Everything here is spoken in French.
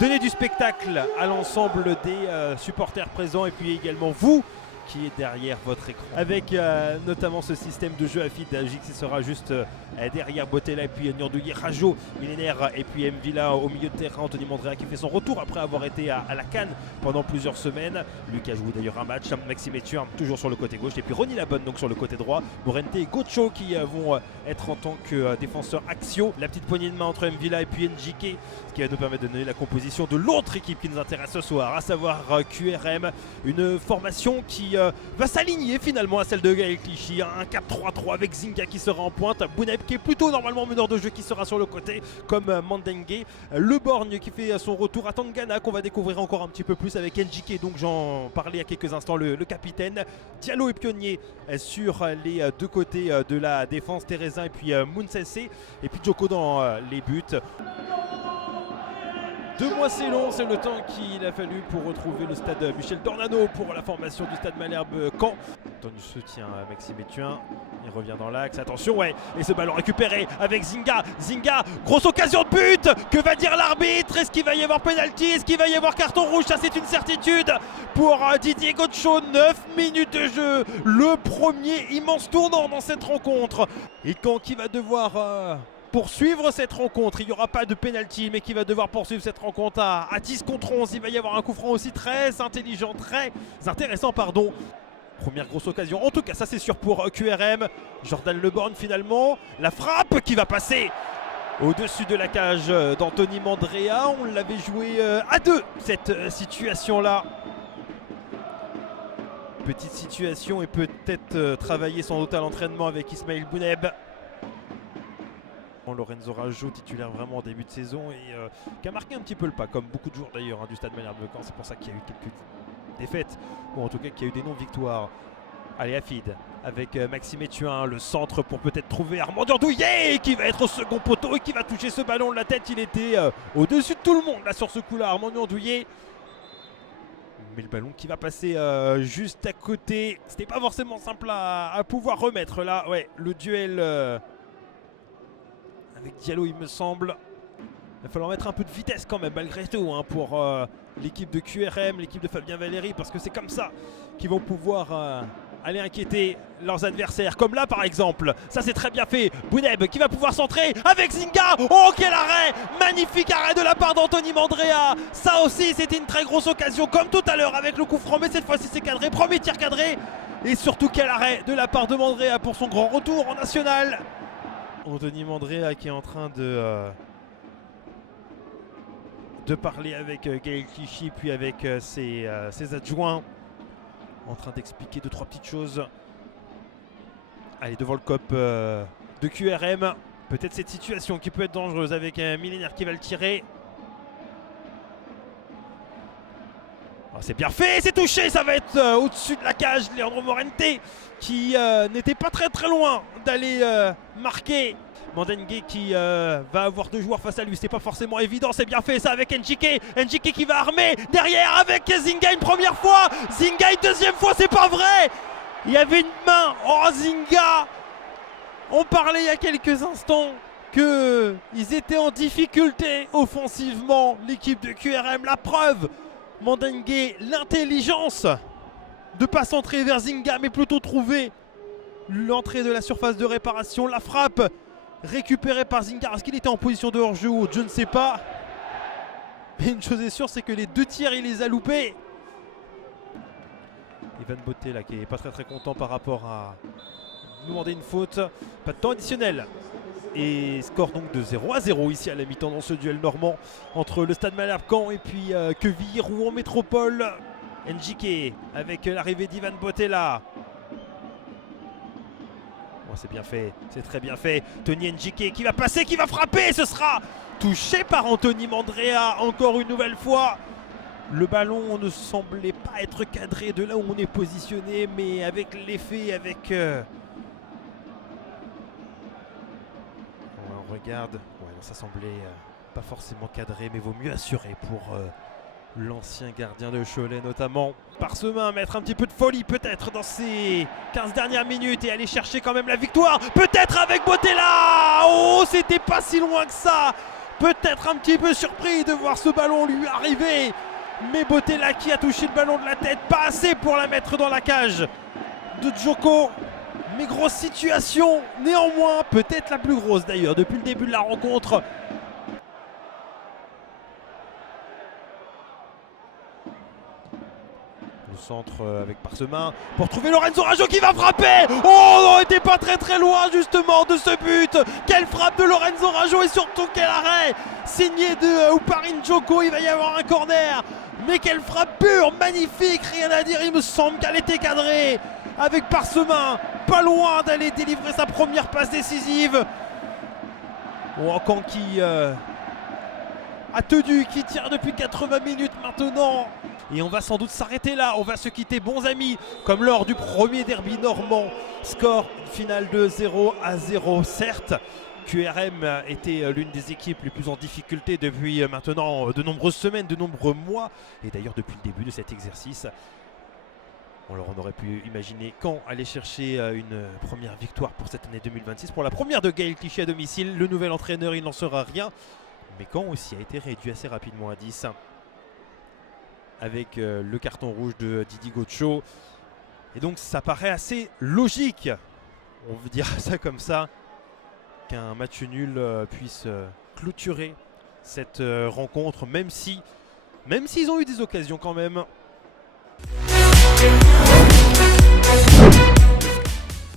donner du spectacle à l'ensemble des supporters présents et puis également vous qui est derrière votre écran. Avec notamment ce système de jeu à feed, JXC sera juste derrière Botella et puis Nyandouye, Rajo, Millénaire et puis Mvila au milieu de terrain. Anthony Mandrea qui fait son retour après avoir été à la CAN pendant plusieurs semaines. Lucas joue d'ailleurs un match, Maxime Ethieu toujours sur le côté gauche et puis Ronny Labonne donc sur le côté droit. Morente et Gocho qui vont être en tant que défenseurs axiaux. La petite poignée de main entre Mvila et puis NJK, ce qui va nous permettre de donner la composition de l'autre équipe qui nous intéresse ce soir, à savoir QRM. Une formation qui va s'aligner finalement à celle de Gaël Clichy, un 4-3-3 avec Zinga qui sera en pointe, Bouneb qui est plutôt normalement meneur de jeu qui sera sur le côté comme Mandengue, Le Borgne qui fait son retour à Tangana qu'on va découvrir encore un petit peu plus avec NJK, donc j'en parlais il y a quelques instants, le capitaine, Diallo et Pionnier sur les deux côtés de la défense, Thérézin et puis Mounsesse et puis Djoko dans les buts. 2 mois c'est long, c'est le temps qu'il a fallu pour retrouver le stade Michel Dornano pour la formation du stade Malherbe Caen. Dans du soutien à Maxime Ethieu, il revient dans l'axe, attention ouais, et ce ballon récupéré avec Zinga, grosse occasion de but, que va dire l'arbitre? Est-ce qu'il va y avoir penalty? Est-ce qu'il va y avoir carton rouge? Ça c'est une certitude pour Didier Gocho, 9 minutes de jeu, le premier immense tournant dans cette rencontre. Et Caen qui va devoir poursuivre cette rencontre, il n'y aura pas de penalty mais qui va devoir poursuivre cette rencontre à 10 contre 11. Il va y avoir un coup franc aussi très intelligent, très intéressant pardon. Première grosse occasion, en tout cas ça c'est sûr pour QRM. Jordan Le Borgne finalement, la frappe qui va passer au-dessus de la cage d'Anthony Mandrea. On l'avait joué à 2 cette situation là. Petite situation et peut-être travailler sans doute à l'entraînement avec Ismaël Bouneb. Lorenzo Rajo, titulaire vraiment en début de saison et qui a marqué un petit peu le pas, comme beaucoup de joueurs d'ailleurs du stade Malherbe Caen. C'est pour ça qu'il y a eu quelques défaites, ou en tout cas qu'il y a eu des non-victoires. Allez, Afid avec Maxime Ethieu, le centre pour peut-être trouver Armand Nyandouye qui va être au second poteau et qui va toucher ce ballon de la tête. Il était au-dessus de tout le monde là sur ce coup-là, Armand Nyandouye. Mais le ballon qui va passer juste à côté. C'était pas forcément simple à pouvoir remettre là. Ouais, le duel avec Diallo il me semble. Il va falloir mettre un peu de vitesse quand même malgré tout pour l'équipe de QRM, l'équipe de Fabien Valéry, parce que c'est comme ça qu'ils vont pouvoir aller inquiéter leurs adversaires. Comme là par exemple, ça c'est très bien fait. Bouneb qui va pouvoir centrer avec Zinga. Oh quel arrêt! Magnifique arrêt de la part d'Anthony Mandrea. Ça aussi c'était une très grosse occasion comme tout à l'heure avec le coup franc, mais cette fois-ci c'est cadré. Premier tir cadré. Et surtout quel arrêt de la part de Mandrea pour son grand retour en national. Anthony Mandrea qui est en train de parler avec Gaël Clichy puis avec ses adjoints, en train d'expliquer 2-3 petites choses. Allez, devant le cop de QRM, peut-être cette situation qui peut être dangereuse avec un millénaire qui va le tirer. Oh, c'est bien fait, c'est touché, ça va être au-dessus de la cage. Leandro Morente qui n'était pas très loin d'aller marquer. Mandengue qui va avoir 2 joueurs face à lui, c'est pas forcément évident, c'est bien fait ça avec NJK. NJK qui va armer derrière avec Zinga une première fois, Zinga une deuxième fois, c'est pas vrai. Il y avait une main, oh Zinga. On parlait il y a quelques instants qu'ils étaient en difficulté offensivement, l'équipe de QRM, la preuve. Mandengue, l'intelligence de pas centrer vers Zinga mais plutôt trouver l'entrée de la surface de réparation, la frappe récupérée par Zinga. Est-ce qu'il était en position de hors-jeu ou autre? Je ne sais pas. Mais une chose est sûre, c'est que les 2 tirs il les a loupés. Ivan Botté là qui est pas très content par rapport à demander une faute. Pas de temps additionnel. Et score donc de 0-0 ici à la mi-temps dans ce duel normand entre le stade Malherbe Caen et puis Quevilly Rouen Métropole. NJK avec l'arrivée d'Ivan Botella. Oh, c'est bien fait, c'est très bien fait. Tony NJK qui va passer, qui va frapper. Ce sera touché par Anthony Mandrea encore une nouvelle fois. Le ballon ne semblait pas être cadré de là où on est positionné, mais avec l'effet, avec... on regarde, ouais, ça semblait pas forcément cadré, mais vaut mieux assurer pour l'ancien gardien de Cholet notamment. Parsemin, mettre un petit peu de folie peut-être dans ces 15 dernières minutes et aller chercher quand même la victoire. Peut-être avec Botella. Oh, c'était pas si loin que ça peut-être un petit peu surpris de voir ce ballon lui arriver. Mais Bottella qui a touché le ballon de la tête, pas assez pour la mettre dans la cage de Djoko. Mais grosse situation, néanmoins, peut-être la plus grosse d'ailleurs depuis le début de la rencontre. Le centre avec Parsemin pour trouver Lorenzo Raggio qui va frapper. Oh, on n'était pas très loin justement de ce but. Quelle frappe de Lorenzo Raggio et surtout quel arrêt signé de Ouparine Djoko. Il va y avoir un corner. Mais quelle frappe pure, magnifique, rien à dire. Il me semble qu'elle était cadrée avec Parsemin. Pas loin d'aller délivrer sa première passe décisive. Ouakan qui a tenu, qui tire depuis 80 minutes maintenant. Et on va sans doute s'arrêter là, on va se quitter bons amis, comme lors du premier derby normand. Score final de 0-0, certes. QRM était l'une des équipes les plus en difficulté depuis maintenant de nombreuses semaines, de nombreux mois. Et d'ailleurs depuis le début de cet exercice, on aurait pu imaginer Caen aller chercher une première victoire pour cette année 2026. Pour la première de Gaël Clichy à domicile, le nouvel entraîneur, il n'en sera rien. Mais Caen aussi a été réduit assez rapidement à 10. Avec le carton rouge de Didi Gaucho. Et donc ça paraît assez logique, on veut dire ça comme ça, qu'un match nul puisse clôturer cette rencontre, même s'ils ont eu des occasions quand même.